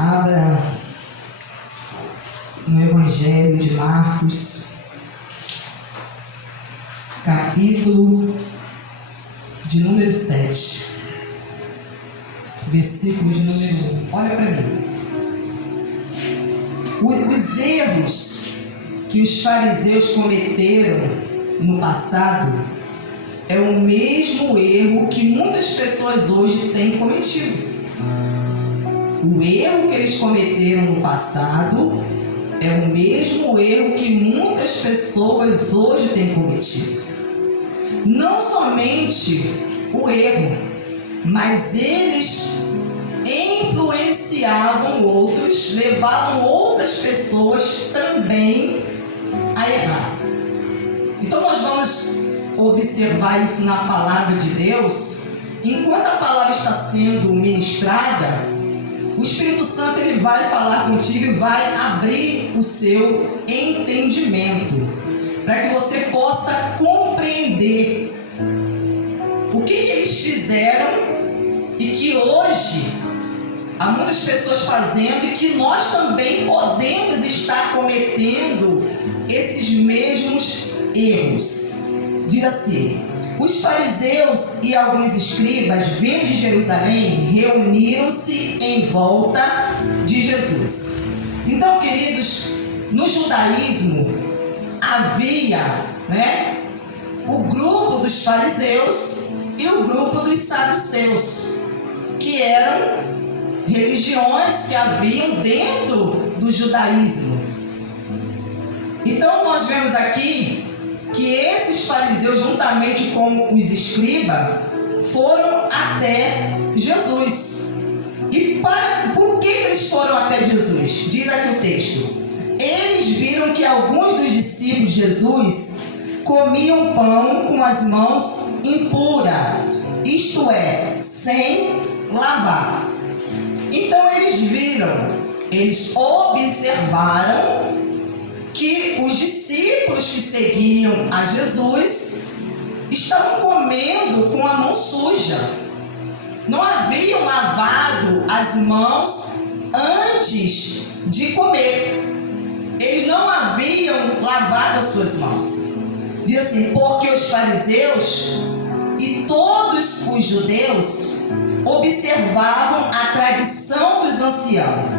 Abra no Evangelho de Marcos, capítulo de número 7, versículo de número 1. Olha para mim. Os erros que os fariseus cometeram no passado é o mesmo erro que muitas pessoas hoje têm cometido. O erro que eles cometeram no passado é o mesmo erro que muitas pessoas hoje têm cometido. Não somente o erro, mas eles influenciavam outros, levavam outras pessoas também a errar. Então nós vamos observar isso na palavra de Deus. Enquanto a palavra está sendo ministrada, o Espírito Santo ele vai falar contigo e vai abrir o seu entendimento, para que você possa compreender o que eles fizeram e que hoje há muitas pessoas fazendo e que nós também podemos estar cometendo esses mesmos erros. Diz assim: os fariseus e alguns escribas vindo de Jerusalém reuniram-se em volta de Jesus. Então, queridos, no judaísmo havia, o grupo dos fariseus e o grupo dos saduceus, que eram religiões que haviam dentro do judaísmo. Então nós vemos aqui que esses fariseus, juntamente com os escribas, foram até Jesus. E por que eles foram até Jesus? Diz aqui o texto: eles viram que alguns dos discípulos de Jesus comiam pão com as mãos impuras, isto é, sem lavar. Então eles observaram que os discípulos que seguiam a Jesus estavam comendo com a mão suja. Não haviam lavado as mãos antes de comer. Eles não haviam lavado as suas mãos. Diz assim: porque os fariseus e todos os judeus observavam a tradição dos anciãos.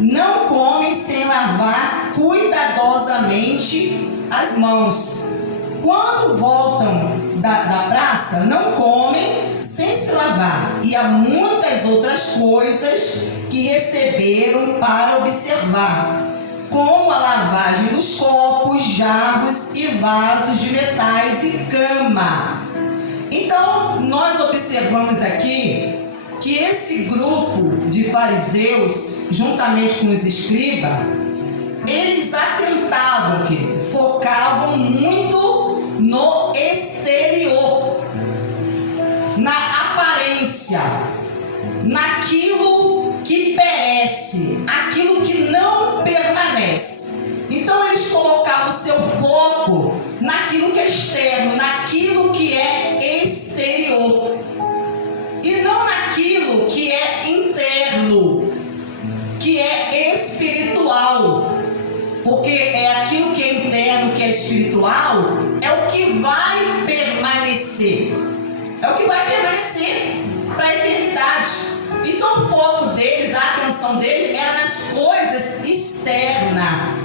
Não comem sem lavar cuidadosamente as mãos. Quando voltam da praça, não comem sem se lavar. E há muitas outras coisas que receberam para observar, como a lavagem dos copos, jarros e vasos de metais e cama. Então, nós observamos aqui que esse grupo de fariseus, juntamente com os escribas, eles atentavam, focavam muito no exterior, na aparência, naquilo que perece, aquilo que não permanece. Então eles colocavam o seu foco naquilo que é externo, naquilo que é exterior, e não naquilo que é interno, que é espiritual. Porque é aquilo que é interno, que é espiritual, é o que vai permanecer. É o que vai permanecer para a eternidade. Então o foco deles, a atenção deles era nas coisas externas.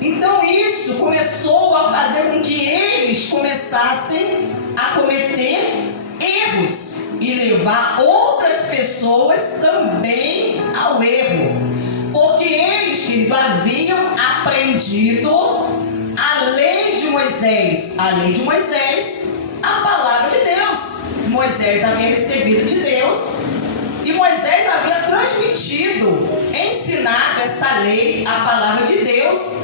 Então isso começou a fazer com que eles começassem a cometer erros e levar outras pessoas também ao erro. Porque eles, querido, haviam aprendido a lei de Moisés. A lei de Moisés, a palavra de Deus. Moisés havia recebido de Deus e Moisés havia transmitido, ensinado essa lei, a palavra de Deus,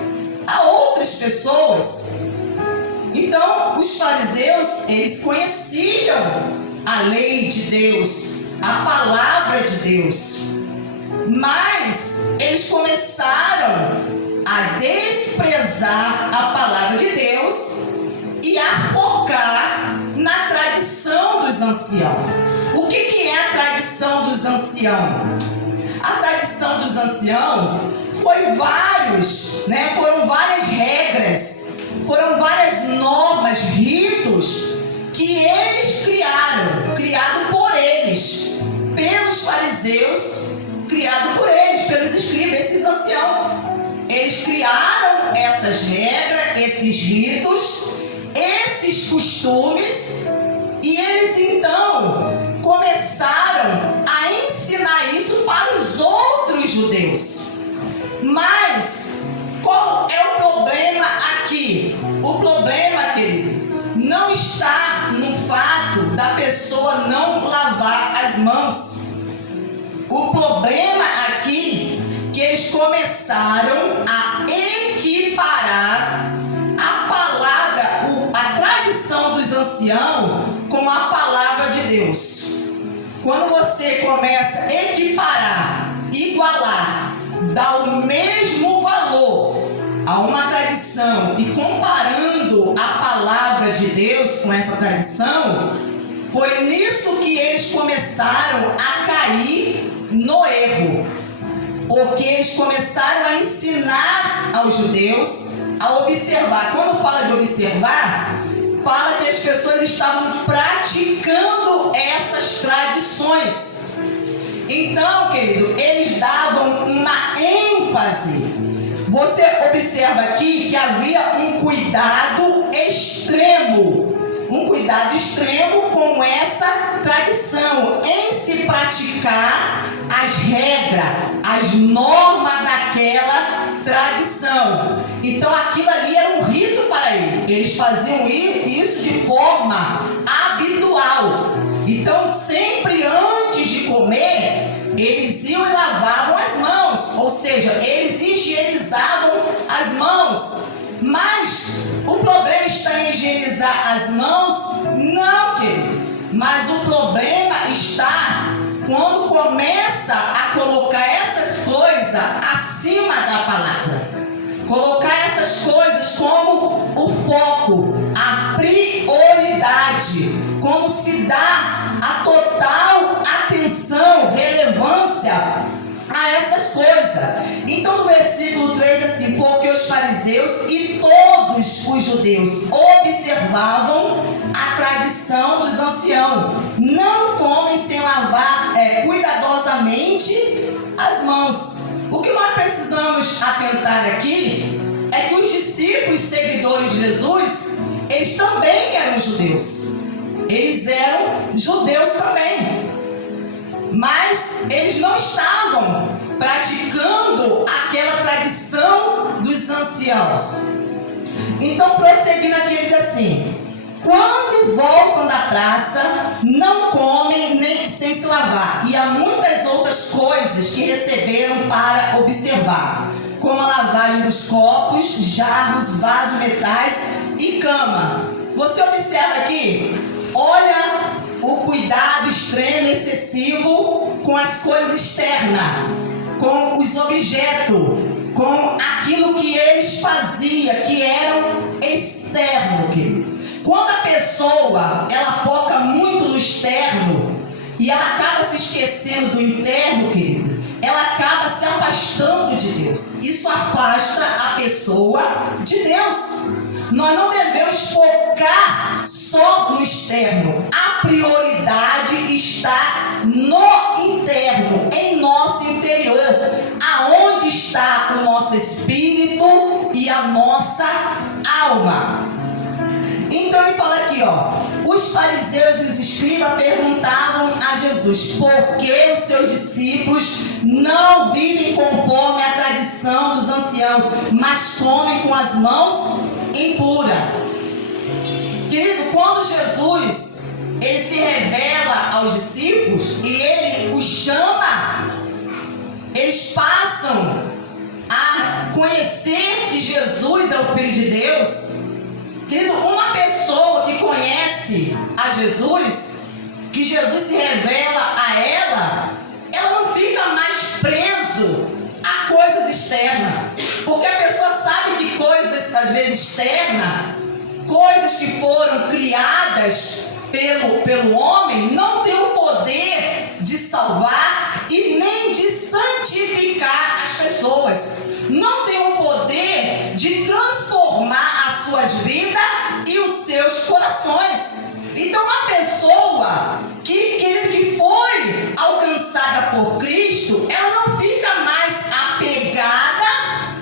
a outras pessoas. Então, os fariseus, eles conheciam a lei de Deus, a palavra de Deus, mas eles começaram a desprezar a palavra de Deus e a focar na tradição dos anciãos. O que é a tradição dos anciãos? A tradição dos anciãos foram várias regras, foram várias normas, ritos que eles criado por eles, pelos fariseus, criado por eles, pelos escribas, esses anciãos. Eles criaram essas regras, esses ritos, esses costumes, e eles então começaram a ensinar isso para os outros judeus. Mas qual é o problema aqui? O problema, querido, não está no fato da pessoa não lavar as mãos. O problema aqui é que eles começaram a equiparar a palavra, a tradição dos anciãos com a palavra de Deus. Quando você começa a equiparar, igualar, dar o mesmo valor a uma tradição e comparando a palavra de Deus com essa tradição, foi nisso que eles começaram a cair no erro. Porque eles começaram a ensinar aos judeus a observar. Quando fala de observar, fala que as pessoas estavam praticando essas tradições. Então, querido, eles davam uma ênfase. Você observa aqui que havia um cuidado extremo com essa tradição, em se praticar as regras, as normas daquela tradição. Então aquilo ali era um rito para eles. Eles faziam isso de forma habitual. Então sempre antes de comer, eles iam e lavavam as mãos. Ou seja, eles higienizavam as mãos. Mas o problema está em higienizar as mãos? Não, querido. Mas o problema está quando começa a colocar essas coisas acima da palavra. Colocar essas coisas como o foco, a prioridade. Quando se dá a total atenção, relevância a essas coisas. Então no versículo 3 assim: porque os fariseus e todos os judeus observavam a tradição dos anciãos, não comem sem lavar cuidadosamente as mãos. O que nós precisamos atentar aqui é que os discípulos seguidores de Jesus, eles também eram judeus. Eles eram judeus também. Mas eles não estavam praticando aquela tradição dos anciãos. Então, prosseguindo aqui, ele diz assim: quando voltam da praça, não comem nem sem se lavar. E há muitas outras coisas que receberam para observar, como a lavagem dos copos, jarros, vasos, metais e cama. Você observa aqui, olha o cuidado extremo, excessivo com as coisas externas, com os objetos, com aquilo que eles faziam, que eram externo, querido. Quando a pessoa, ela foca muito no externo e ela acaba se esquecendo do interno, querido, ela acaba se afastando de Deus. Isso afasta a pessoa de Deus. Nós não devemos focar só no externo. A prioridade está no interno, em nosso interior, aonde está o nosso espírito e a nossa alma. Então ele fala aqui, os fariseus e os escribas perguntavam a Jesus por que os seus discípulos não vivem conforme a tradição dos anciãos, mas comem com as mãos impuras. Querido, quando Jesus ele se revela aos discípulos e ele os chama, eles passam a conhecer que Jesus é o Filho de Deus. Querido, uma pessoa que conhece a Jesus, que Jesus se revela a ela não fica mais preso a coisas externas. Porque a pessoa sabe que coisas, às vezes, externas, coisas que foram criadas pelo homem, não tem o poder de salvar e nem de santificar pessoas não têm o poder de transformar as suas vidas e os seus corações. Então, uma pessoa que foi alcançada por Cristo, ela não fica mais apegada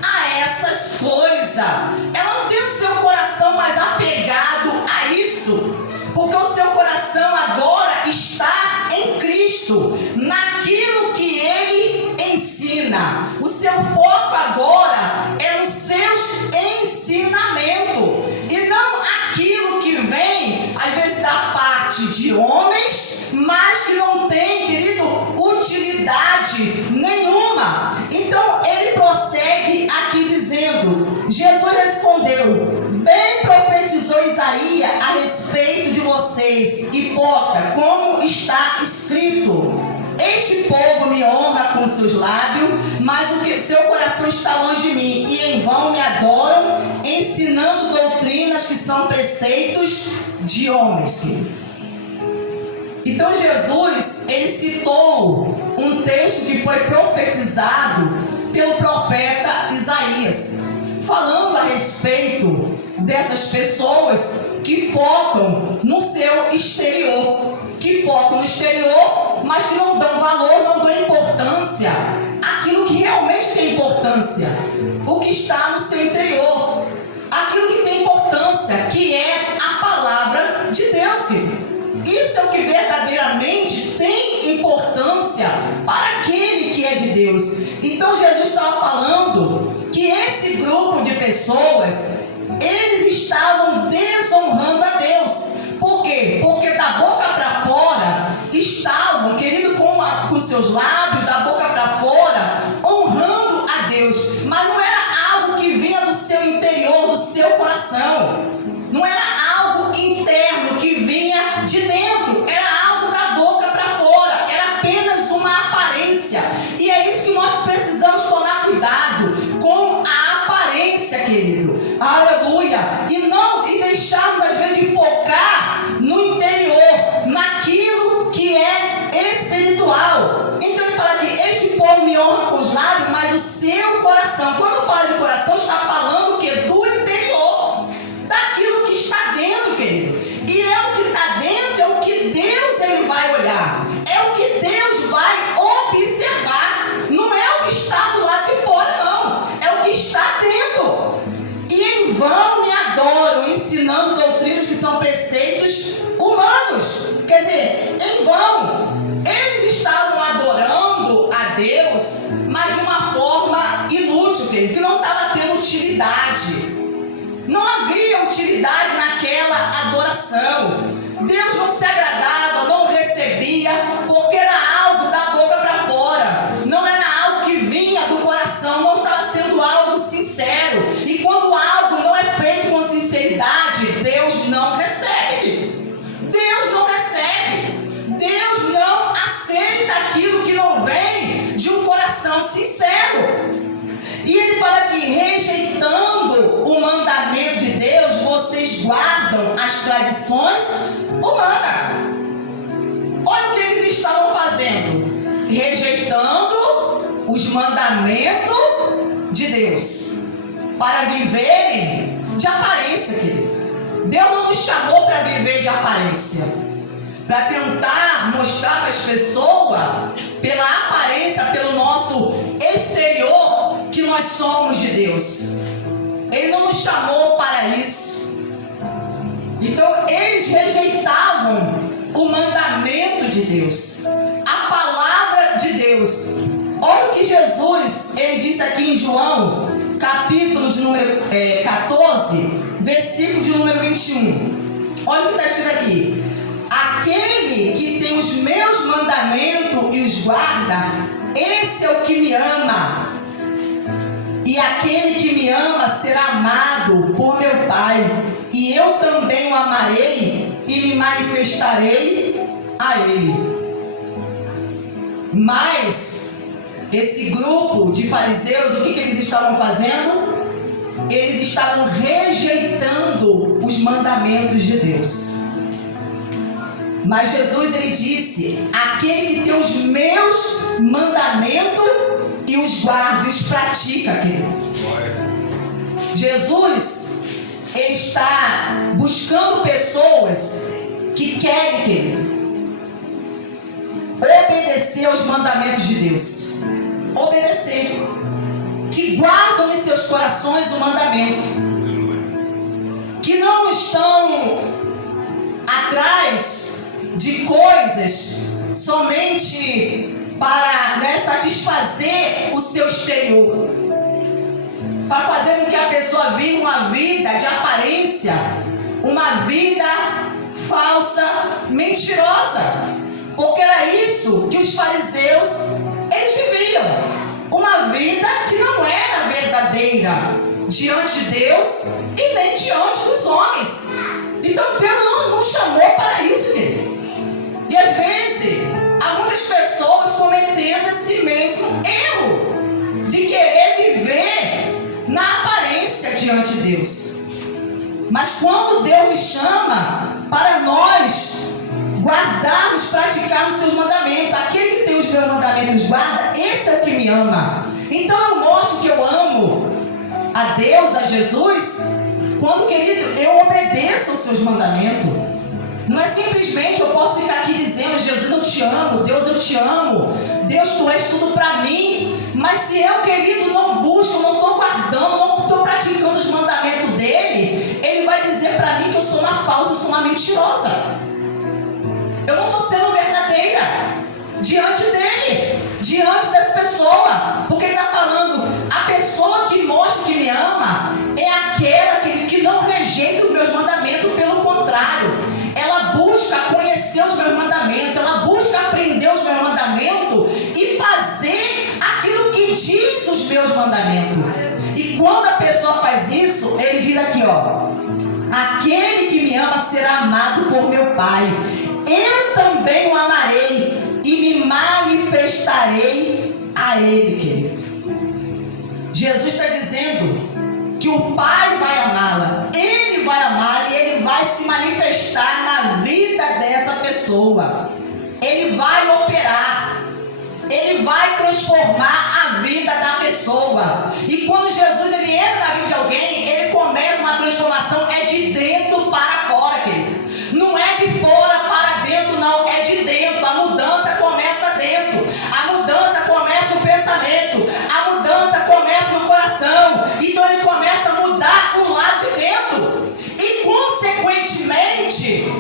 a essas coisas. Ela não tem o seu coração mais apegado a isso, porque o seu coração agora está em Cristo, naquilo que Ele ensina. O seu foco agora é nos seus ensinamentos e não aquilo que vem, às vezes, da parte de homens, mas que não tem, querido, utilidade nenhuma. Então, ele prossegue aqui dizendo: Jesus respondeu: bem profetizou Isaías a respeito de vocês, hipócrita, como está escrito: este povo me honra com seus lábios, mas o que seu coração está longe de mim, e em vão me adoram, ensinando doutrinas que são preceitos de homens. Então Jesus, ele citou um texto que foi profetizado pelo profeta Isaías, falando a respeito dessas pessoas que focam no seu exterior, mas que não dão valor, não dão importância àquilo que realmente tem importância, o que está no seu interior, aquilo que tem importância, que é a palavra de Deus, querido. Isso é o que verdadeiramente tem importância para aquele que é de Deus. Então Jesus estava falando que esse grupo de pessoas, eles estavam desonrando a Deus. Por quê? Porque da boca para fora estavam, querido, com seus lábios, da boca para fora, honrando a Deus. Mas não era algo que vinha do seu interior, do seu coração. Não era algo interno que vinha de dentro. Era algo da boca para fora. Era apenas uma aparência. E é isso que nós precisamos tomar cuidado com a aparência, querido. Aleluia. E deixarmos, às vezes, de focar no interior, naquilo que é espiritual. Então ele fala que este povo me honra com os lábios, mas o seu coração, quando fala de coração, está falando o quê? Do interior, daquilo que está dentro, querido. E é o que está dentro, é o que Deus ele vai olhar, é o que Deus vai observar. Não é o que está do lado de fora, não, é o que está dentro. E em vão me adoram, ensinando doutrinas que são preceitos humanos. Quer dizer, em vão. Eles estavam adorando a Deus, mas de uma forma inútil, querido, que não estava tendo utilidade. Não havia utilidade naquela adoração. Deus não se agradava, não recebia, porque era algo da boca para fora. Não era algo que vinha do coração, não estava sendo algo sincero. E quando algo não é feito com sinceridade, Deus não recebe. Deus não recebe. Deus não aceita aquilo que não vem de um coração sincero. E ele fala aqui: rejeitando o mandamento de Deus, vocês guardam as tradições humanas. Olha o que eles estavam fazendo: rejeitando os mandamentos de Deus, para viverem de aparência, querido. Deus não nos chamou para viver de aparência, para tentar mostrar para as pessoas, pela aparência, pelo nosso exterior, que nós somos de Deus. Ele não nos chamou para isso. Então eles rejeitavam o mandamento de Deus, a palavra de Deus. Olha o que Jesus ele disse aqui em João, capítulo de número 14, versículo de número 21. Olha o que está escrito aqui: aquele que tem os meus mandamentos e os guarda, esse é o que me ama. E aquele que me ama será amado por meu Pai, e eu também o amarei e me manifestarei a ele. Mas esse grupo de fariseus, o que eles estavam fazendo? Eles estavam rejeitando os mandamentos de Deus. Mas Jesus ele disse: aquele que tem os meus mandamentos e os guarda e os pratica, querido. Jesus, ele está buscando pessoas que querem, querido, obedecer aos mandamentos de Deus. Obedecer. Que guardam em seus corações o mandamento. Que não estão atrás de coisas somente para satisfazer o seu exterior, para fazer com que a pessoa viva uma vida de aparência, uma vida falsa, mentirosa, porque era isso que os fariseus eles viviam, uma vida que não era verdadeira diante de Deus e nem diante dos homens. Então Deus não chamou para isso, querido. E às vezes há muitas pessoas cometendo esse mesmo erro de querer viver na aparência diante de Deus. Mas quando Deus nos chama para nós guardarmos, praticarmos seus mandamentos, aquele que tem os meus mandamentos guarda, esse é o que me ama. Então eu mostro que eu amo a Deus, a Jesus, quando, querido, eu obedeço aos seus mandamentos. Não é simplesmente eu posso ficar aqui dizendo: Jesus, eu te amo, Deus, eu te amo, Deus, tu és tudo para mim. Mas se eu, querido, não busco, não estou guardando, não estou praticando os mandamentos dele, ele vai dizer para mim que eu sou uma falsa, eu sou uma mentirosa. Eu não estou sendo verdadeira diante dele, diante das pessoas, porque ele está falando: a pessoa que mostra que me ama é aquela que não rejeita os meus mandamentos, pelo contrário, ela busca conhecer os meus mandamentos, ela busca aprender os meus mandamentos e fazer aquilo que diz os meus mandamentos. E quando a pessoa faz isso, ele diz aqui, ó: aquele que me ama será amado por meu Pai, eu também o amarei e me manifestarei a ele, querido. Jesus está dizendo que o Pai vai amá-la, ele vai amar e ele vai se manifestar na vida dessa pessoa. Ele vai operar, ele vai transformar a vida da pessoa. E quando Jesus ele entra na vida de alguém, ele começa uma transformação, é de dentro para fora, querido. Não é de fora para dentro, não, é de dentro. A mudança começa dentro, a mudança começa no pensamento, a mudança começa no coração. Então ele começa a mudar o lado de dentro e, consequentemente,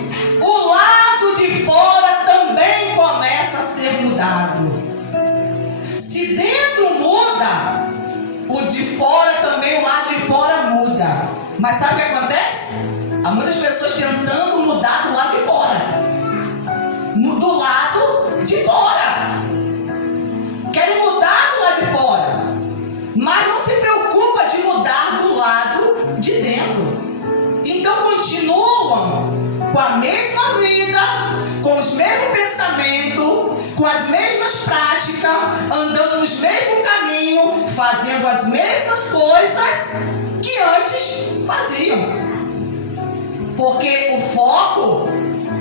o lado de fora também começa a ser mudado. Se dentro muda, o de fora também, o lado de fora muda. Mas sabe o que acontece? Há muitas pessoas tentando mudar do lado de fora. Do lado de fora. Querem mudar do lado de fora, mas não se preocupa de mudar do lado de dentro. Então continuam com a mesma vida, com os mesmos pensamentos, com as mesmas práticas, andando nos mesmos caminhos, fazendo as mesmas coisas que antes faziam. Porque o foco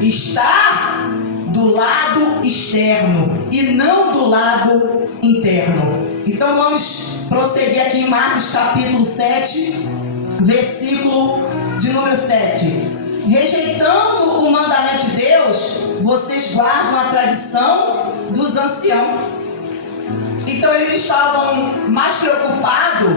está do lado externo e não do lado interno. Então vamos prosseguir aqui em Marcos capítulo 7, versículo de número 7. Rejeitando o mandamento de Deus, vocês guardam a tradição dos anciãos. Então eles estavam mais preocupados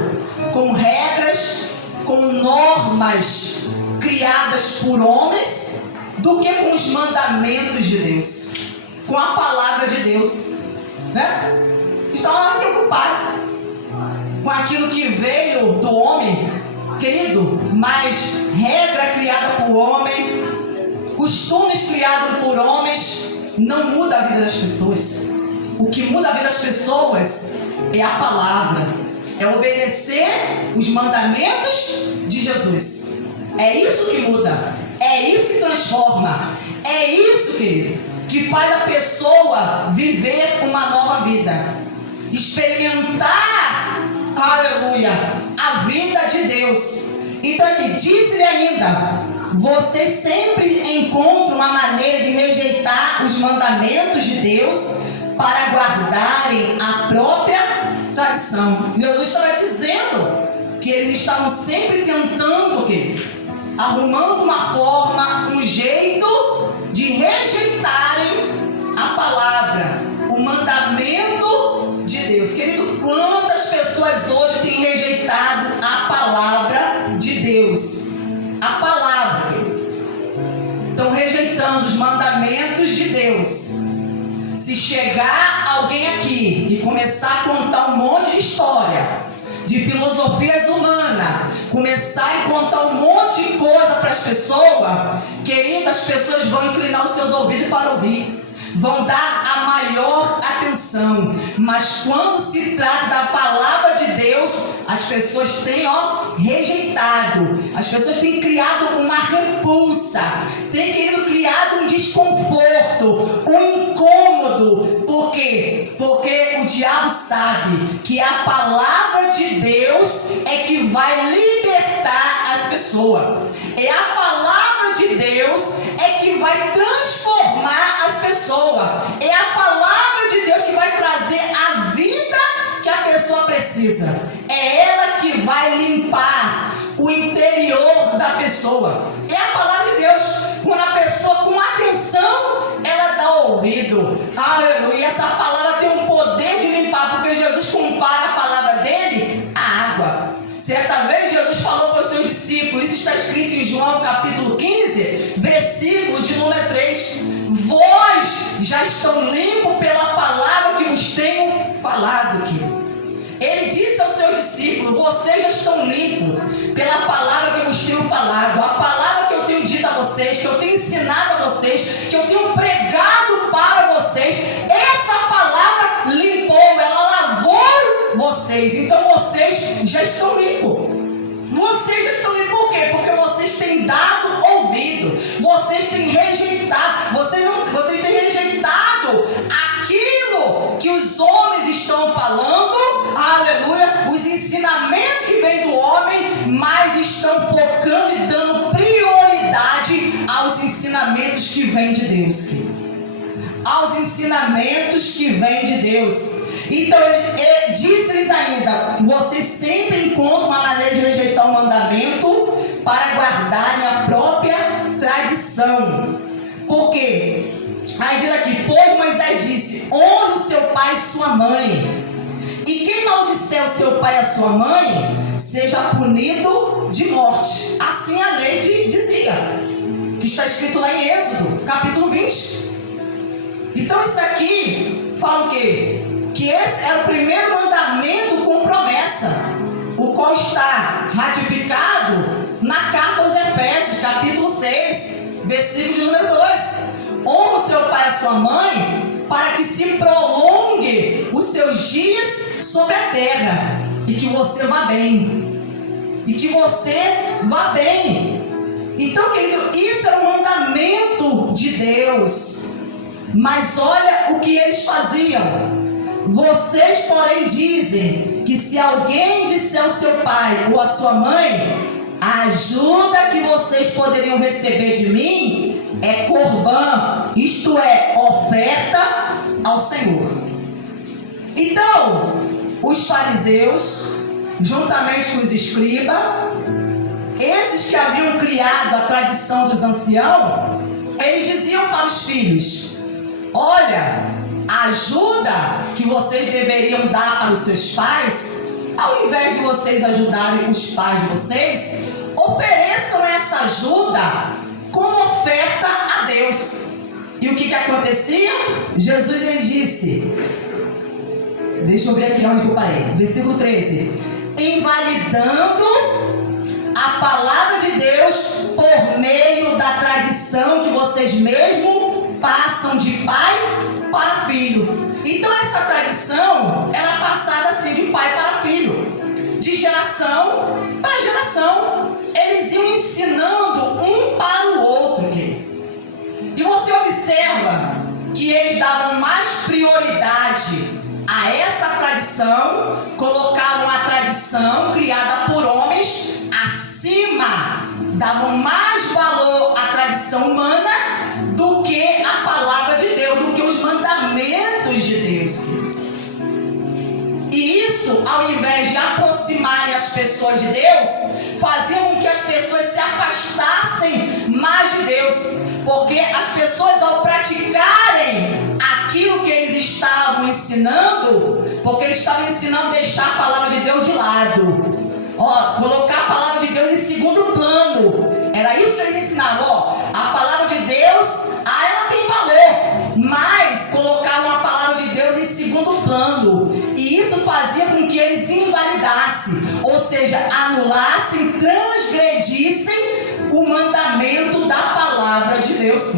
com regras, com normas criadas por homens, do que com os mandamentos de Deus, com a palavra de Deus, né? Estavam preocupados com aquilo que veio do homem, querido, mas regra criada por homem, costumes criados por homens, não muda a vida das pessoas. O que muda a vida das pessoas é a palavra, é obedecer os mandamentos de Jesus. É isso que muda, é isso que transforma, é isso, querido, que faz a pessoa viver uma nova vida, experimentar, aleluia, a vida de Deus. Então aqui, disse-lhe ainda: vocês sempre encontram uma maneira de rejeitar os mandamentos de Deus para guardarem a própria tradição. coração. Jesus estava dizendo que eles estavam sempre tentando o quê? Arrumando uma forma, um jeito de rejeitarem a palavra, o mandamento de Deus. Querido, quantas pessoas hoje têm rejeitado a palavra de Deus? A palavra, querido. Estão rejeitando os mandamentos de Deus. Se chegar alguém aqui e começar a contar um monte de história, de filosofias humanas, começar a contar um monte de coisa para as pessoas, querido, as pessoas vão inclinar os seus ouvidos para ouvir, vão dar a maior atenção. Mas quando se trata da palavra de Deus, as pessoas têm rejeitado, as pessoas têm criado uma repulsa, têm querido criado um desconforto, um incômodo. Por quê? Porque o diabo sabe que a palavra de Deus é que vai libertar as pessoas. É a palavra de Deus é que vai transformar as pessoas. É a palavra de Deus que vai trazer a vida que a pessoa precisa. É ela que vai limpar o interior da pessoa. É a palavra de Deus. Quando a pessoa com atenção, ela dá ouvido. Aleluia. Essa palavra tem um poder de limpar, porque Jesus compara a palavra dele à água. Certa vez Jesus falou para os seus discípulos, isso está escrito em João capítulo 15, versículo de número 3. Vós já estão limpos pela palavra que vos tenho falado, querido. Ele disse aos seus discípulos, vocês já estão limpos pela palavra que vos tenho falado. A palavra que eu tenho dito a vocês, que eu tenho ensinado a vocês, que eu tenho pregado para vocês, essa palavra limpou, ela lavou vocês. Então vocês já estão limpos. Vocês já estão limpos por quê? Porque vocês têm dado ouvido, vocês têm rejeitado, vocês têm rejeitado aquilo que os homens estão falando, aleluia, os ensinamentos que vêm do homem, mas estão focando e dando prioridade aos ensinamentos que vêm de Deus, querido. Aos ensinamentos que vêm de Deus. Então ele disse-lhes ainda, vocês sempre encontram uma maneira de rejeitar o mandamento para guardarem a própria tradição. Por quê? Aí diz aqui, pois Moisés disse, honre o seu pai e sua mãe, e quem maldisser o seu pai e a sua mãe, seja punido de morte. Assim a lei dizia, que está escrito lá em Êxodo, capítulo 20. Então isso aqui fala o quê? Que esse é o primeiro mandamento com promessa, o qual está ratificado na carta aos Efésios, capítulo 6, versículo de número 2. Honra o seu pai e a sua mãe, para que se prolongue os seus dias sobre a terra, e que você vá bem. E que você vá bem. Então, querido, isso é um mandamento de Deus. Mas olha o que eles faziam. Vocês, porém, dizem que se alguém disser ao seu pai ou à sua mãe, a ajuda que vocês poderiam receber de mim é corbã, isto é, oferta ao Senhor. Então, os fariseus, juntamente com os escribas, esses que haviam criado a tradição dos anciãos, eles diziam para os filhos, olha, a ajuda que vocês deveriam dar para os seus pais, ao invés de vocês ajudarem os pais de vocês, ofereçam essa ajuda como oferta a Deus. E o que acontecia? Jesus ele disse, deixa eu ver aqui onde eu parei, versículo 13, invalidando a palavra de Deus por meio da tradição que vocês mesmos passam de pai para filho. Então essa tradição era passada assim de pai para filho, de geração para geração. Eles iam ensinando um para o outro, querido. E você observa que eles davam mais prioridade a essa tradição, colocavam a tradição criada por homens acima, davam mais valor à tradição humana do que a palavra de Deus, do que os mandamentos de Deus. E isso isso, ao invés de aproximarem as pessoas de Deus, fazia com que as pessoas se afastassem mais de Deus. Porque as pessoas, ao praticarem aquilo que eles estavam ensinando, porque eles estavam ensinando a deixar a palavra de Deus de lado, colocar a palavra de Deus em segundo plano. Era isso que eles ensinavam. A palavra de Deus, ela tem valor, mas colocavam a palavra de Deus em segundo plano, e isso fazia com que eles invalidassem, ou seja, anulassem, transgredissem o mandamento da palavra de Deus.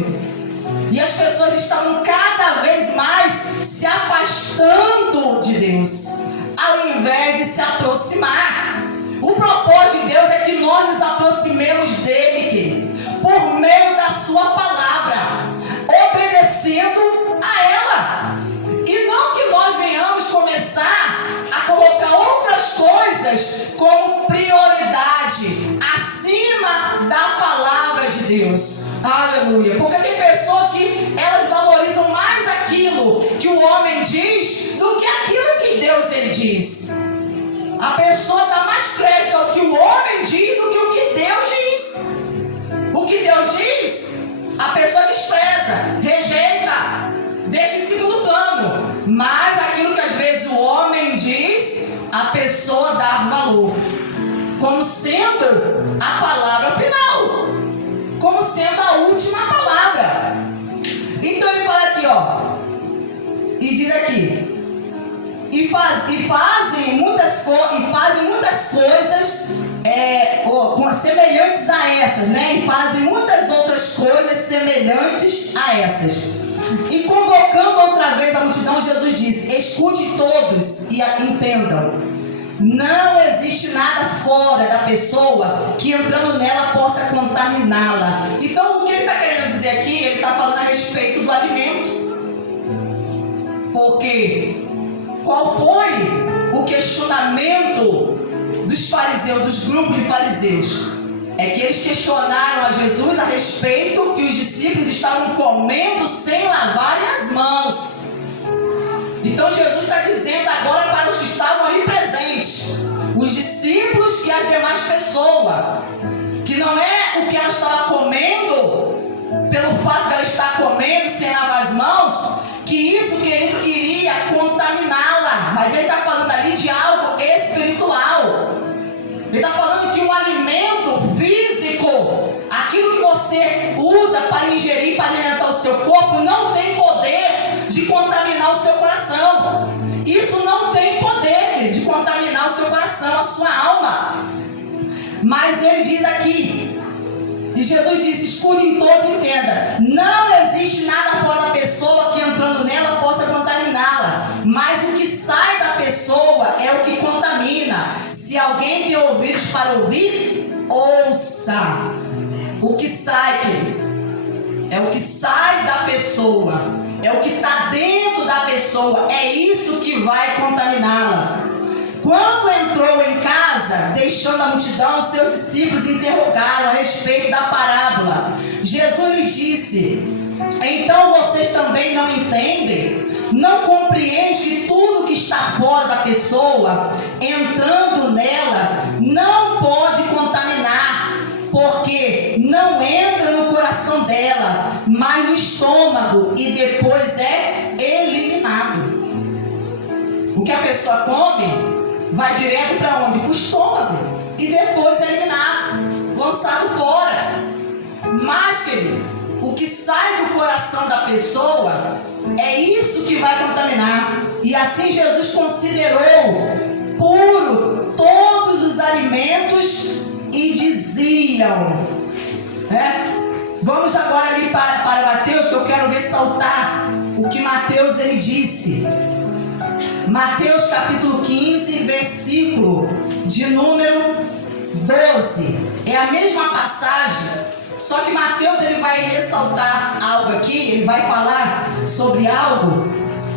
E as pessoas estavam cada vez mais se afastando de Deus, ao invés de se aproximar. O propósito de Deus é que nós nos aproximemos dele, querido, por meio da sua palavra, obedecendo a ela. E não que nós venhamos começar a colocar outras coisas como prioridade acima da palavra de Deus. Aleluia. Porque tem pessoas que elas valorizam mais aquilo que o homem diz do que aquilo que Deus ele diz. A pessoa dá mais crédito ao que o homem diz do que o que Deus diz. O que Deus diz, a pessoa despreza, rejeita, deixa em segundo plano. Mas aquilo que às vezes o homem diz, a pessoa dá valor, como sendo a palavra final, como sendo a última palavra. Então ele fala aqui, e diz aqui, e fazem muitas coisas semelhantes a essas, né? E fazem muitas outras coisas semelhantes a essas. E convocando outra vez a multidão, Jesus disse: escute todos e entendam. Não existe nada fora da pessoa que entrando nela possa contaminá-la. Então o que ele está querendo dizer aqui? Ele está falando a respeito do alimento. Porque qual foi o questionamento dos fariseus, dos grupos de fariseus? É que eles questionaram a Jesus a respeito que os discípulos estavam comendo sem lavarem as mãos. Então Jesus está dizendo agora para os que estavam ali presentes, os discípulos e as demais pessoas, que não é o que ela estava comendo, pelo fato de ela estar comendo sem lavar as mãos, que isso, querido, iria contaminá-la. Mas ele está falando ali de algo espiritual. Ele está falando que um alimento físico, aquilo que você usa para ingerir, para alimentar o seu corpo, não tem poder de contaminar o seu coração. Isso não tem poder de contaminar o seu coração, a sua alma. Mas ele diz aqui, e Jesus disse: escutem todos e entenda. Não existe nada fora da pessoa que entrando nela possa contaminá-la, mas o que sai da pessoa é o que contamina. Se alguém tem ouvidos para ouvir, ouça. O que sai, querido, é o que sai da pessoa, é o que está dentro da pessoa, é isso que vai contaminá-la. Quando entrou em casa, deixando a multidão, seus discípulos interrogaram a respeito da parábola. Jesus lhes disse: então vocês também não entendem? Não compreendem que tudo que está fora da pessoa, entrando nela, não pode contaminar, porque não entra no coração dela, mas no estômago, e depois é eliminado. O que a pessoa come vai direto para onde? Para o estômago, e depois é eliminado, lançado fora. Mas, querido, o que sai do coração da pessoa, é isso que vai contaminar. E assim Jesus considerou puro todos os alimentos e diziam, Vamos agora ali para Mateus, que eu quero ressaltar o que Mateus ele disse. Mateus capítulo 15, versículo de número 12. É a mesma passagem, só que Mateus ele vai ressaltar algo aqui, ele vai falar sobre algo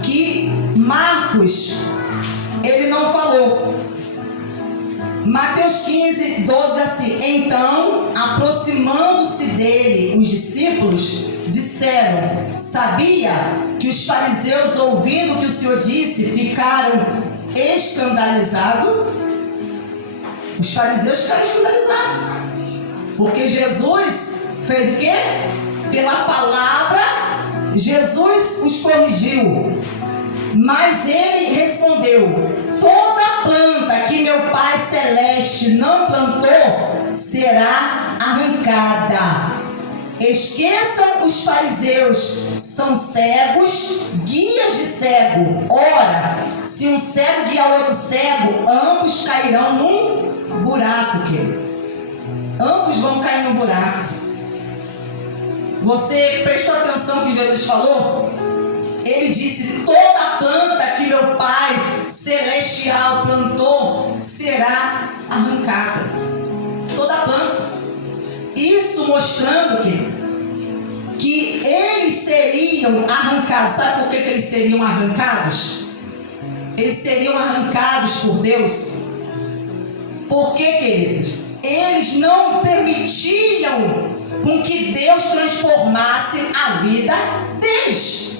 que Marcos ele não falou. Mateus 15, 12 assim: então, aproximando-se dele, os discípulos disseram: sabia que os fariseus, ouvindo o que o Senhor disse, ficaram escandalizado. Os fariseus ficaram escandalizados. Porque Jesus fez o quê? Pela palavra, Jesus os corrigiu. Mas ele respondeu: toda planta que meu Pai Celeste não plantou será arrancada. Esqueçam os fariseus, são cegos, guias de cego. Ora, se um cego guiar outro cego, ambos cairão num buraco, querido. Ambos vão cair num buraco. Você prestou atenção que Jesus falou? Ele disse: toda planta que meu Pai Celestial plantou será arrancada. Toda planta. Isso mostrando que eles seriam arrancados. Sabe por que eles seriam arrancados? Eles seriam arrancados por Deus. Por quê, queridos? Eles não permitiam com que Deus transformasse a vida deles.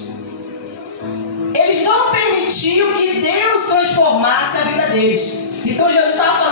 Eles não permitiam que Deus transformasse a vida deles. Então Jesus estava